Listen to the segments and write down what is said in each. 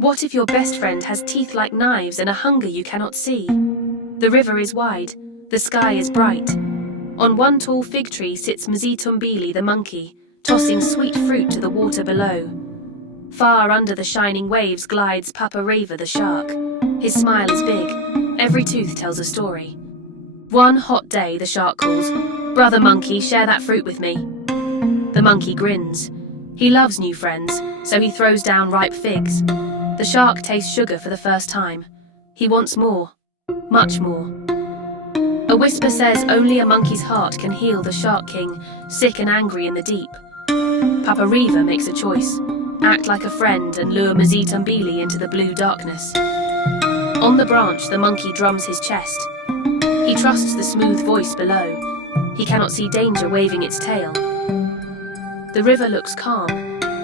What if your best friend has teeth like knives and a hunger you cannot see? The river is wide, the sky is bright. On one tall fig tree sits Mzitumbili the monkey, tossing sweet fruit to the water below. Far under the shining waves glides Papareva the shark. His smile is big, every tooth tells a story. One hot day the shark calls, "Brother monkey, share that fruit with me." The monkey grins. He loves new friends, so he throws down ripe figs. The shark tastes sugar for the first time. He wants more, much more. A whisper says only a monkey's heart can heal the shark king, sick and angry in the deep. Papareva makes a choice. Act like a friend and lure Mzitumbili into the blue darkness. On the branch, the monkey drums his chest. He trusts the smooth voice below. He cannot see danger waving its tail. The river looks calm,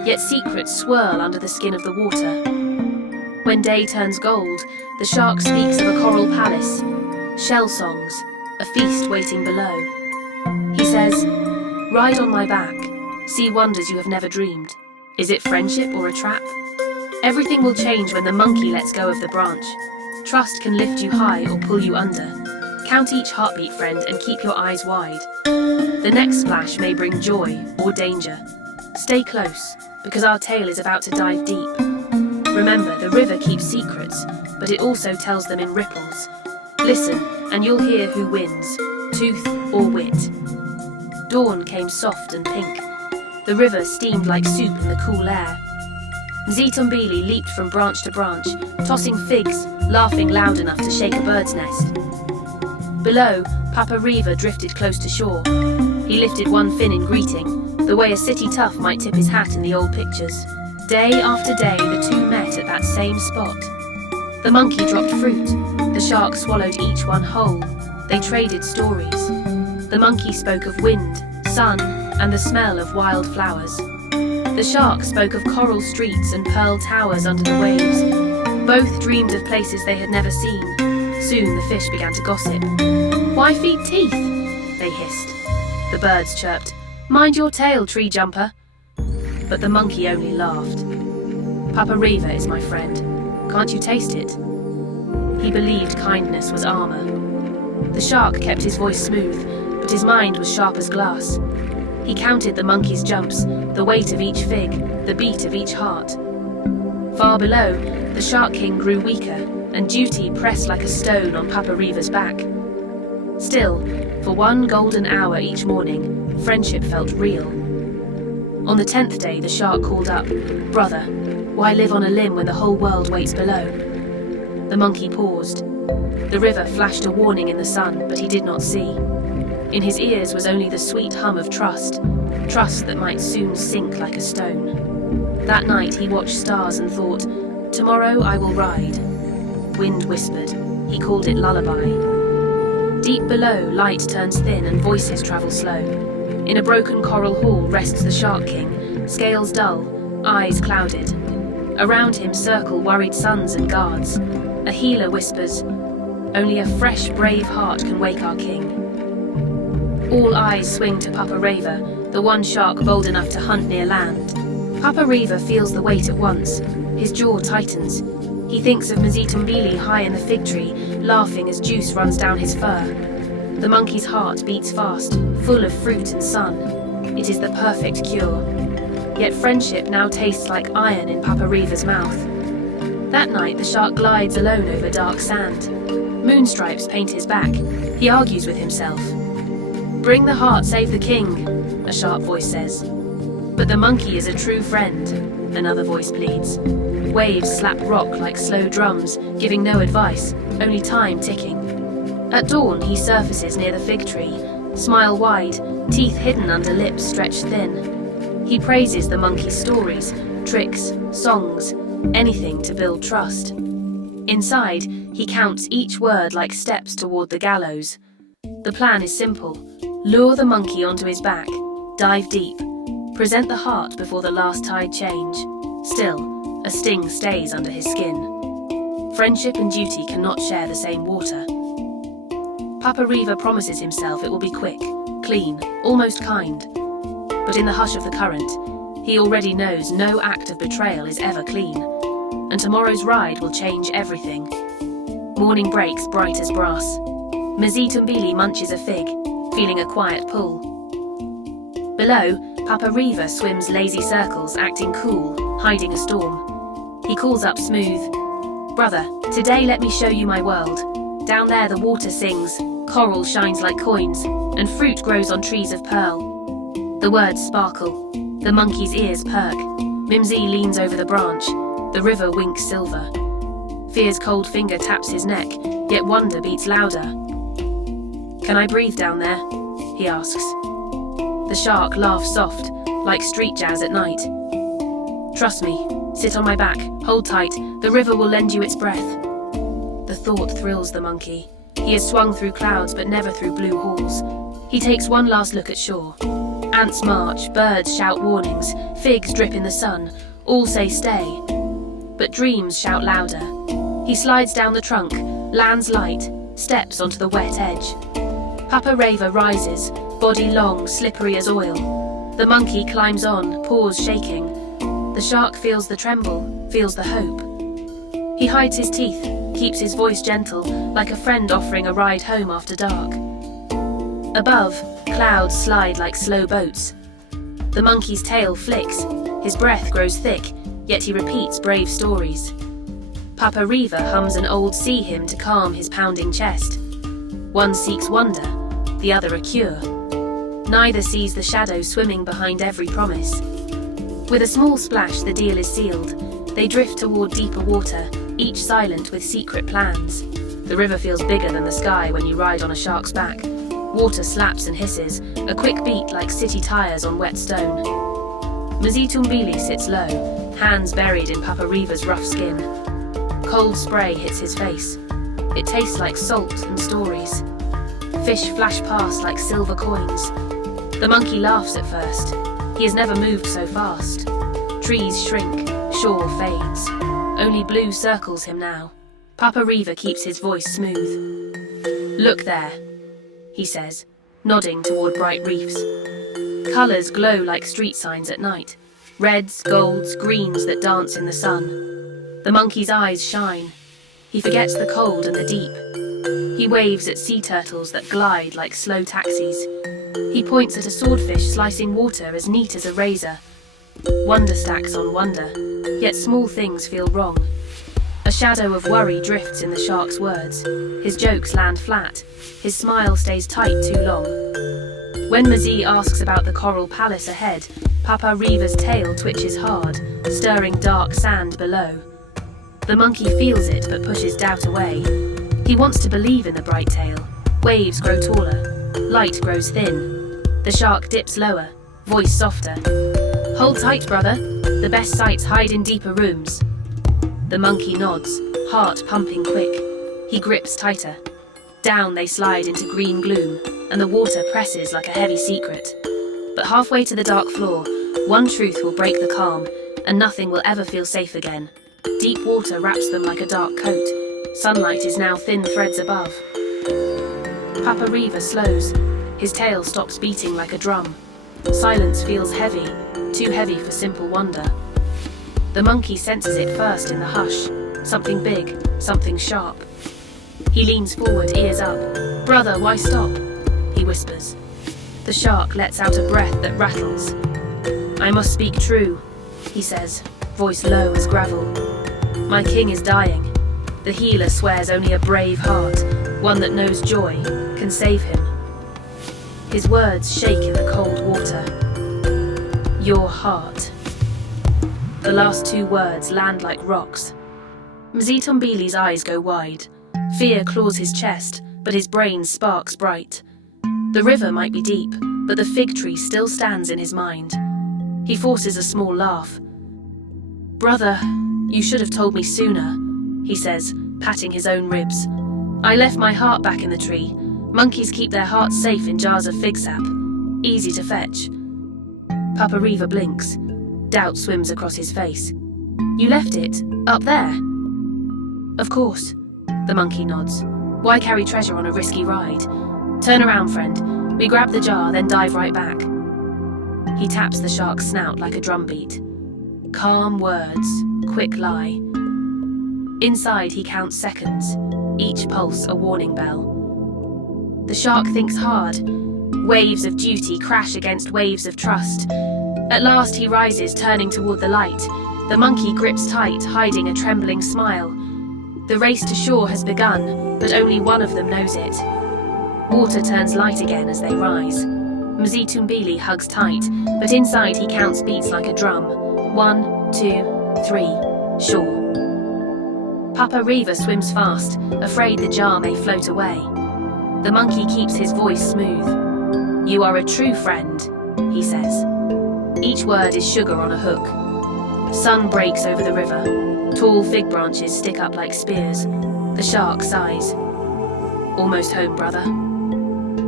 yet secrets swirl under the skin of the water. When day turns gold, the shark speaks of a coral palace, shell songs, a feast waiting below. He says, "Ride on my back, see wonders you have never dreamed. Is it friendship or a trap? Everything will change when the monkey lets go of the branch. Trust can lift you high or pull you under. Count each heartbeat, friend, and keep your eyes wide. The next splash may bring joy or danger. Stay close, because our tale is about to dive deep. Remember, the river keeps secrets, but it also tells them in ripples. Listen, and you'll hear who wins, tooth or wit." Dawn came soft and pink. The river steamed like soup in the cool air. Mzitumbili leaped from branch to branch, tossing figs, laughing loud enough to shake a bird's nest. Below, Papareva drifted close to shore. He lifted one fin in greeting, the way a city tough might tip his hat in the old pictures. Day after day, the two met at that same spot. The monkey dropped fruit. The shark swallowed each one whole. They traded stories. The monkey spoke of wind, sun, and the smell of wild flowers. The shark spoke of coral streets and pearl towers under the waves. Both dreamed of places they had never seen. Soon the fish began to gossip. "Why feed teeth?" they hissed. The birds chirped, "Mind your tail, tree jumper." But the monkey only laughed. "Papareva is my friend. Can't you taste it?" He believed kindness was armor. The shark kept his voice smooth, but his mind was sharp as glass. He counted the monkey's jumps, the weight of each fig, the beat of each heart. Far below, the shark king grew weaker, and duty pressed like a stone on Papareva's back. Still, for one golden hour each morning, friendship felt real. On the 10th day, the shark called up, "Brother, why live on a limb when the whole world waits below?" The monkey paused. The river flashed a warning in the sun, but he did not see. In his ears was only the sweet hum of trust, trust that might soon sink like a stone. That night he watched stars and thought, "Tomorrow I will ride." Wind whispered. He called it lullaby. Deep below, light turns thin and voices travel slow. In a broken coral hall rests the shark king, scales dull, eyes clouded. Around him circle worried sons and guards. A healer whispers, "Only a fresh, brave heart can wake our king." All eyes swing to Papareva, the one shark bold enough to hunt near land. Papareva feels the weight at once. His jaw tightens. He thinks of Mzitumbili high in the fig tree, laughing as juice runs down his fur. The monkey's heart beats fast, full of fruit and sun. It is the perfect cure. Yet friendship now tastes like iron in Papareva's mouth. That night the shark glides alone over dark sand. Moonstripes paint his back. He argues with himself. "Bring the heart, save the king," a sharp voice says. "But the monkey is a true friend," another voice pleads. Waves slap rock like slow drums, giving no advice, only time ticking. At dawn he surfaces near the fig tree, smile wide, teeth hidden under lips stretched thin. He praises the monkey's stories, tricks, songs, anything to build trust. Inside, he counts each word like steps toward the gallows. The plan is simple. Lure the monkey onto his back, dive deep, present the heart before the last tide change. Still, a sting stays under his skin. Friendship and duty cannot share the same water. Papareva promises himself it will be quick, clean, almost kind. But in the hush of the current, he already knows no act of betrayal is ever clean. and tomorrow's ride will change everything. Morning breaks bright as brass. Mzee munches a fig, feeling a quiet pull. Below, Papa Riva swims lazy circles, acting cool, hiding a storm. He calls up Smooth. "Brother, today let me show you my world. Down there the water sings, coral shines like coins, and fruit grows on trees of pearl." The words sparkle. The monkey's ears perk. Mimsy leans over the branch. The river winks silver. Fear's cold finger taps his neck, yet wonder beats louder. "Can I breathe down there?" he asks. The shark laughs soft, like street jazz at night. "Trust me, sit on my back, hold tight, the river will lend you its breath." The thought thrills the monkey. He has swung through clouds but never through blue halls. He takes one last look at shore. Ants march, birds shout warnings, figs drip in the sun, all say stay. But dreams shout louder. He slides down the trunk, lands light, steps onto the wet edge. Papa Riva rises, body long, slippery as oil. The monkey climbs on, paws shaking. The shark feels the tremble, feels the hope. He hides his teeth, keeps his voice gentle, like a friend offering a ride home after dark. Above, clouds slide like slow boats. The monkey's tail flicks, his breath grows thick, yet he repeats brave stories. Papa Riva hums an old sea hymn to calm his pounding chest. One seeks wonder, the other a cure. Neither sees the shadow swimming behind every promise. With a small splash, the deal is sealed. They drift toward deeper water, each silent with secret plans. The river feels bigger than the sky when you ride on a shark's back. Water slaps and hisses, a quick beat like city tires on wet stone. Mzee sits low, hands buried in Papa Riva's rough skin. Cold spray hits his face. It tastes like salt and stories. Fish flash past like silver coins. The monkey laughs at first. He has never moved so fast. Trees shrink, shore fades. Only blue circles him now. Papa Riva keeps his voice smooth. "Look there," he says, nodding toward bright reefs. Colours glow like street signs at night. Reds, golds, greens that dance in the sun. The monkey's eyes shine. He forgets the cold and the deep. He waves at sea turtles that glide like slow taxis. He points at a swordfish slicing water as neat as a razor. Wonder stacks on wonder, yet small things feel wrong. A shadow of worry drifts in the shark's words. His jokes land flat. His smile stays tight too long. When Mzee asks about the coral palace ahead, Papa Riva's tail twitches hard, stirring dark sand below. The monkey feels it but pushes doubt away. He wants to believe in the bright tale. Waves grow taller. Light grows thin. The shark dips lower, voice softer. "Hold tight, brother. The best sights hide in deeper rooms." The monkey nods, heart pumping quick. He grips tighter. Down they slide into green gloom, and the water presses like a heavy secret. But halfway to the dark floor, one truth will break the calm, and nothing will ever feel safe again. Deep water wraps them like a dark coat. Sunlight is now thin threads above. Papa Riva slows. His tail stops beating like a drum. Silence feels heavy, too heavy for simple wonder. The monkey senses it first in the hush. Something big, something sharp. He leans forward, ears up. "Brother, why stop?" he whispers. The shark lets out a breath that rattles. "I must speak true," he says, voice low as gravel. "My king is dying. The healer swears only a brave heart, one that knows joy, can save him." His words shake in the cold water. "Your heart." The last two words land like rocks. Mzee eyes go wide. Fear claws his chest, but his brain sparks bright. The river might be deep, but the fig tree still stands in his mind. He forces a small laugh. "Brother, you should have told me sooner," he says, patting his own ribs. "I left my heart back in the tree. Monkeys keep their hearts safe in jars of fig sap. Easy to fetch." Papa Riva blinks. Doubt swims across his face. "You left it, up there?" "Of course," the monkey nods. "Why carry treasure on a risky ride? Turn around, friend. We grab the jar, then dive right back." He taps the shark's snout like a drumbeat. Calm words, quick lie. Inside, he counts seconds, each pulse a warning bell. The shark thinks hard. Waves of duty crash against waves of trust. At last he rises, turning toward the light. The monkey grips tight, hiding a trembling smile. The race to shore has begun, but only one of them knows it. Water turns light again as they rise. Mzee Tumbili hugs tight, but inside he counts beats like a drum. 1, 2, 3, shore. Papa Riva swims fast, afraid the jar may float away. The monkey keeps his voice smooth. "You are a true friend," he says. Each word is sugar on a hook. Sun breaks over the river. Tall fig branches stick up like spears. The shark sighs. "Almost home, brother."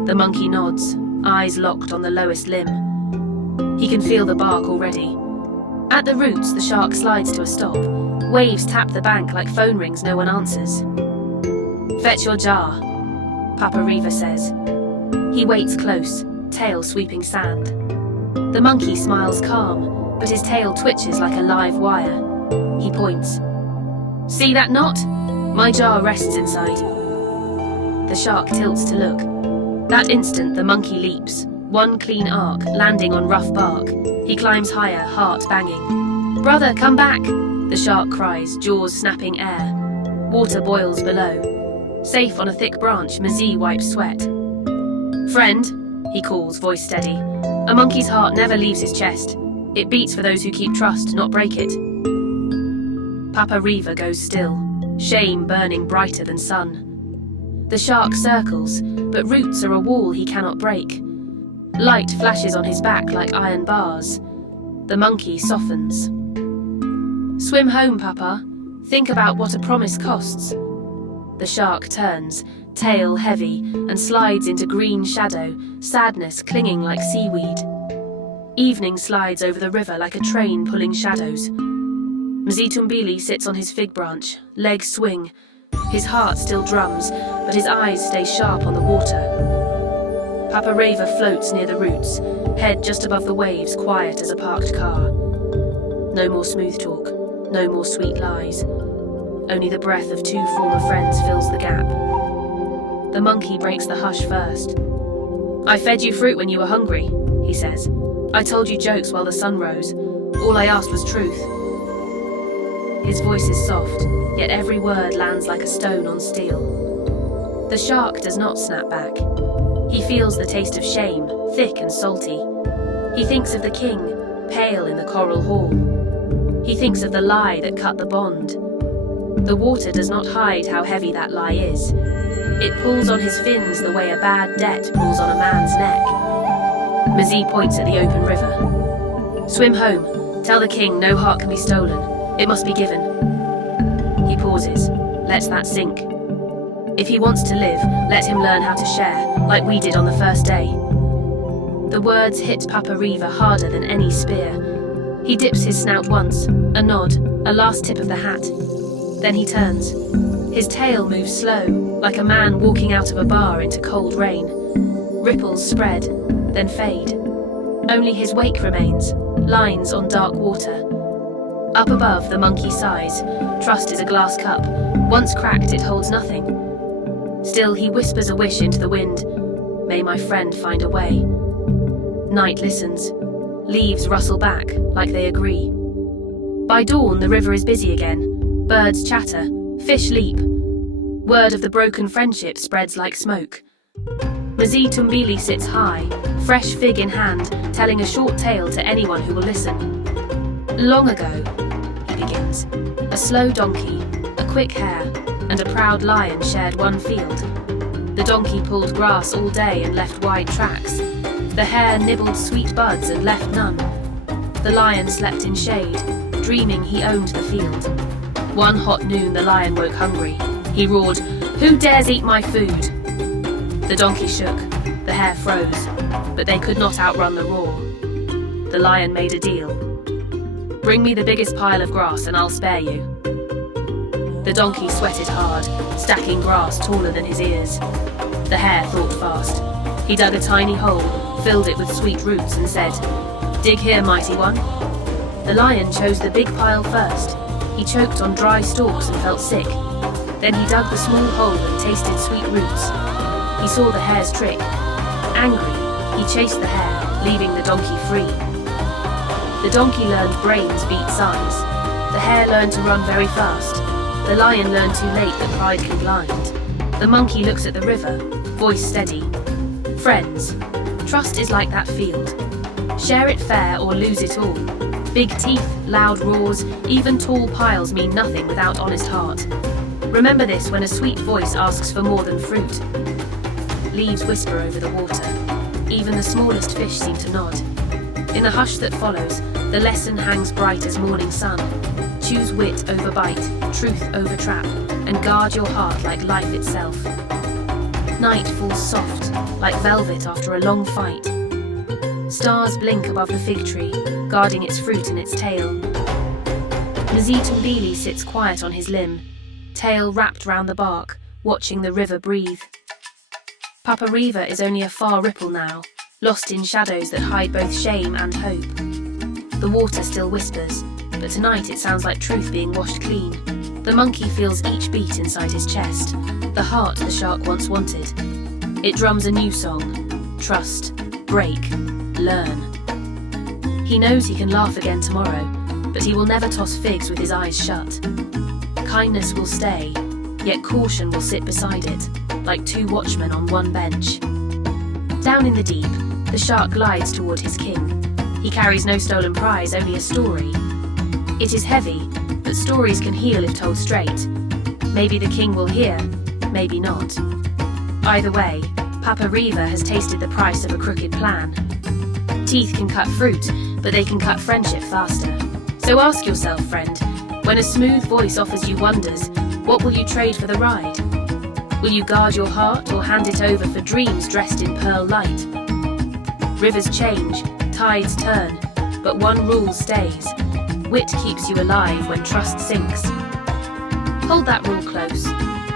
The monkey nods, eyes locked on the lowest limb. He can feel the bark already. At the roots, the shark slides to a stop. Waves tap the bank like phone rings no one answers. "Fetch your jar," Papa Riva says. He waits close, tail sweeping sand. The monkey smiles calm, but his tail twitches like a live wire. He points. "See that knot? My jar rests inside." The shark tilts to look. That instant, the monkey leaps, one clean arc, landing on rough bark. He climbs higher, heart banging. "Brother, come back!" the shark cries, jaws snapping air. Water boils below. Safe on a thick branch, Mzee wipes sweat. "Friend," he calls, voice steady. A monkey's heart never leaves his chest. It beats for those who keep trust, not break it. Papa Riva goes still, shame burning brighter than sun. The shark circles, but roots are a wall he cannot break. Light flashes on his back like iron bars. The monkey softens. "Swim home, Papa. Think about what a promise costs." The shark turns, tail heavy, and slides into green shadow, sadness clinging like seaweed. Evening slides over the river like a train pulling shadows. Mzee Tumbili sits on his fig branch, legs swing. His heart still drums, but his eyes stay sharp on the water. Papa Riva floats near the roots, head just above the waves, quiet as a parked car. No more smooth talk, no more sweet lies. Only the breath of two former friends fills the gap. The monkey breaks the hush first. "I fed you fruit when you were hungry," he says. "I told you jokes while the sun rose. All I asked was truth." His voice is soft, yet every word lands like a stone on steel. The shark does not snap back. He feels the taste of shame, thick and salty. He thinks of the king, pale in the coral hall. He thinks of the lie that cut the bond. The water does not hide how heavy that lie is. It pulls on his fins the way a bad debt pulls on a man's neck. Mzee points at the open river. "Swim home. Tell the king no heart can be stolen. It must be given." He pauses, lets that sink. If he wants to live, let him learn how to share, like we did on the first day. The words hit Papa Riva harder than any spear. He dips his snout once, a nod, a last tip of the hat. Then he turns. His tail moves slow, like a man walking out of a bar into cold rain. Ripples spread, then fade. Only his wake remains, lines on dark water. Up above, the monkey sighs. Trust is a glass cup. Once cracked, it holds nothing. Still, he whispers a wish into the wind. "May my friend find a way." Night listens. Leaves rustle back, like they agree. By dawn, the river is busy again. Birds chatter, fish leap. Word of the broken friendship spreads like smoke. Mzee Tumbili sits high, fresh fig in hand, telling a short tale to anyone who will listen. "Long ago," he begins, "a slow donkey, a quick hare, and a proud lion shared one field. The donkey pulled grass all day and left wide tracks. The hare nibbled sweet buds and left none. The lion slept in shade, dreaming he owned the field. One hot noon the lion woke hungry. He roared, 'Who dares eat my food?' The donkey shook, the hare froze, but they could not outrun the roar. The lion made a deal. 'Bring me the biggest pile of grass and I'll spare you.' The donkey sweated hard, stacking grass taller than his ears. The hare thought fast. He dug a tiny hole, filled it with sweet roots and said, 'Dig here, mighty one.' The lion chose the big pile first. He choked on dry stalks and felt sick. Then he dug the small hole and tasted sweet roots. He saw the hare's trick. Angry, he chased the hare, leaving the donkey free. The donkey learned brains beat size. The hare learned to run very fast. The lion learned too late that pride can blind. The monkey looks at the river, voice steady. Friends, trust is like that field. Share it fair or lose it all. Big teeth, loud roars, even tall piles mean nothing without honest heart. Remember this when a sweet voice asks for more than fruit. Leaves whisper over the water. Even the smallest fish seem to nod. In the hush that follows, the lesson hangs bright as morning sun. Choose wit over bite, truth over trap, and guard your heart like life itself. Night falls soft, like velvet after a long fight. Stars blink above the fig tree, guarding its fruit in its tail. Mzee sits quiet on his limb, tail wrapped round the bark, watching the river breathe. Papa Riva is only a far ripple now, lost in shadows that hide both shame and hope. The water still whispers, but tonight it sounds like truth being washed clean. The monkey feels each beat inside his chest, the heart the shark once wanted. It drums a new song: trust, break, learn. He knows he can laugh again tomorrow, but he will never toss figs with his eyes shut. Kindness will stay, yet caution will sit beside it, like two watchmen on one bench. Down in the deep, the shark glides toward his king. He carries no stolen prize, only a story. It is heavy, but stories can heal if told straight. Maybe the king will hear, maybe not. Either way, Papa Riva has tasted the price of a crooked plan. Teeth can cut fruit, but they can cut friendship faster. So ask yourself, friend, when a smooth voice offers you wonders, what will you trade for the ride? Will you guard your heart or hand it over for dreams dressed in pearl light? Rivers change, tides turn, but one rule stays. Wit keeps you alive when trust sinks. Hold that rule close.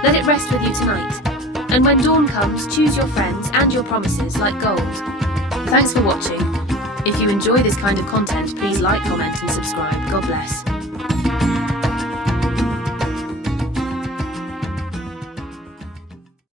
Let it rest with you tonight. And when dawn comes, choose your friends and your promises like gold. Thanks for watching. If you enjoy this kind of content, please like, comment and subscribe. God bless.